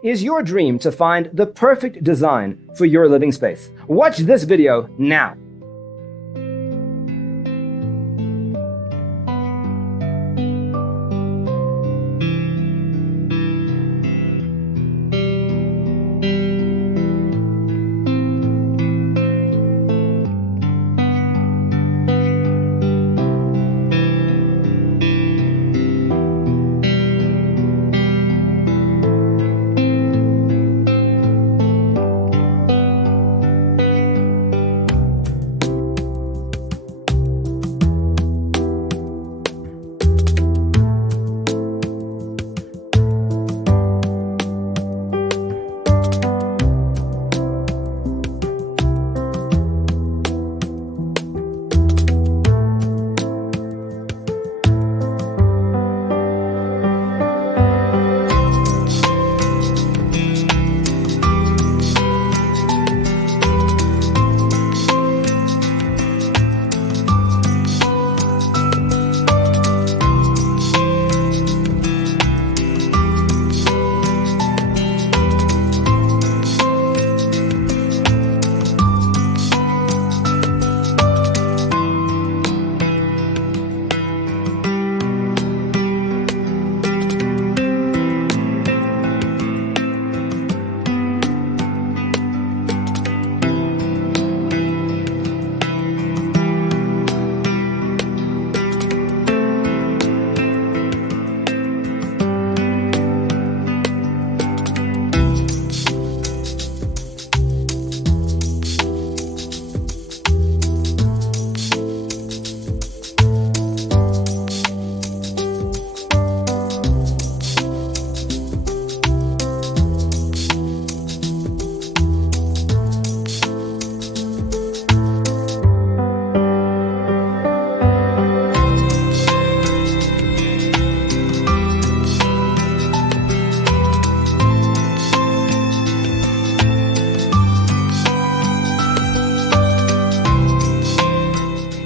Is your dream to find the perfect design for your living space? Watch this video now.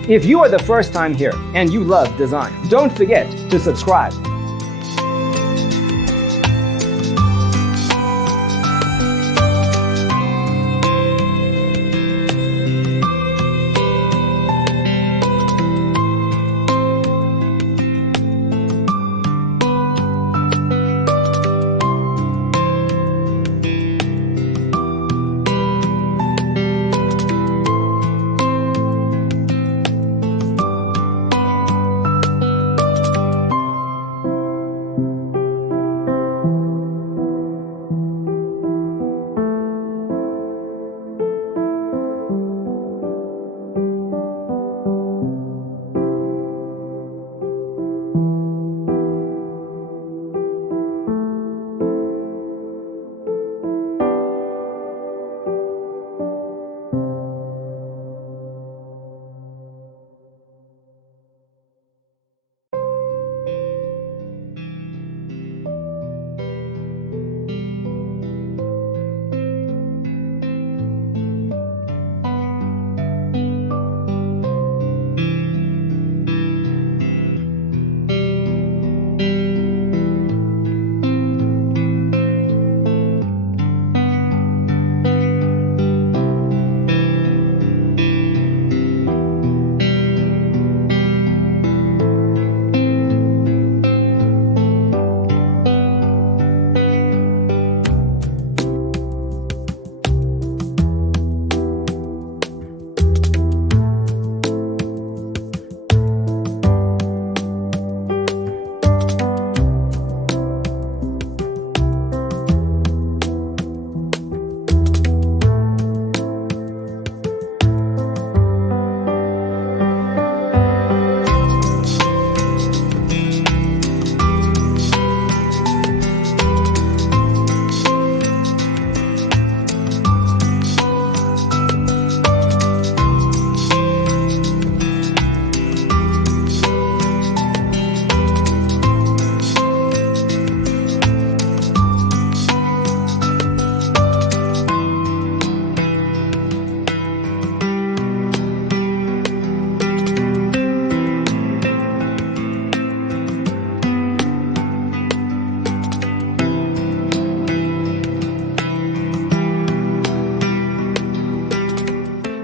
If you are the first time here and you love design, don't forget to subscribe.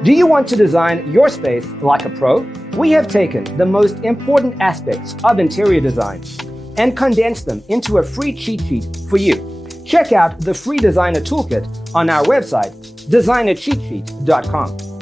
Do you want to design your space like a pro? We have taken the most important aspects of interior design and condensed them into a free cheat sheet for you. Check out the free designer toolkit on our website, designercheatsheet.com.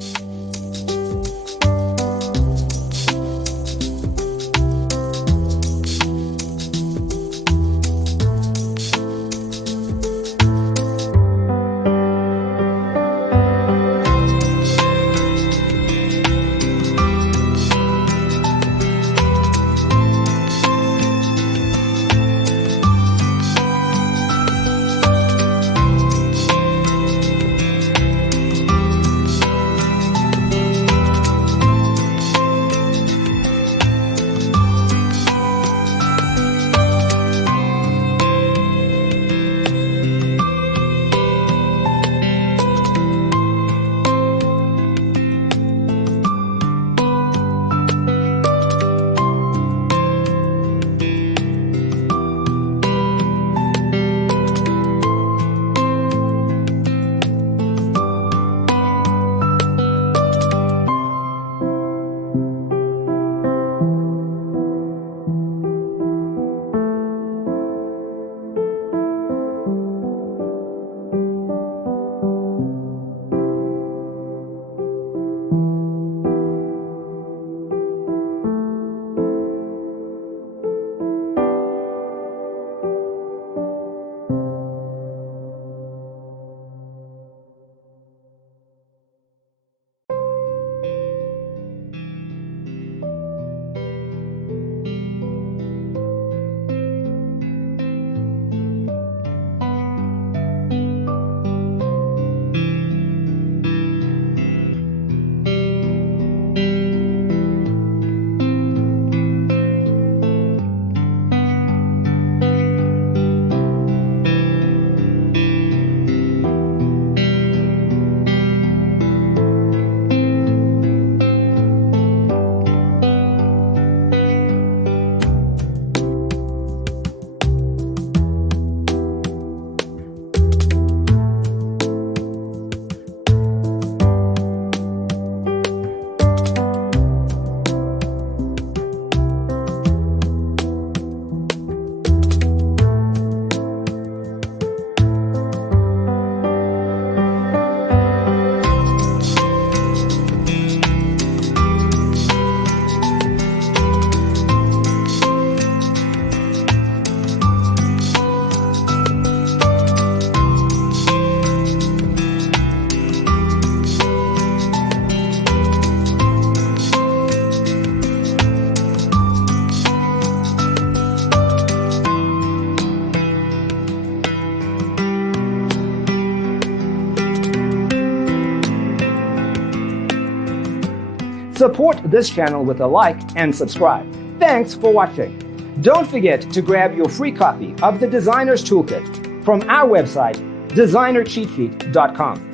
Support this channel with a like and subscribe. Thanks for watching. Don't forget to grab your free copy of the Designer's Toolkit from our website, designercheatsheet.com.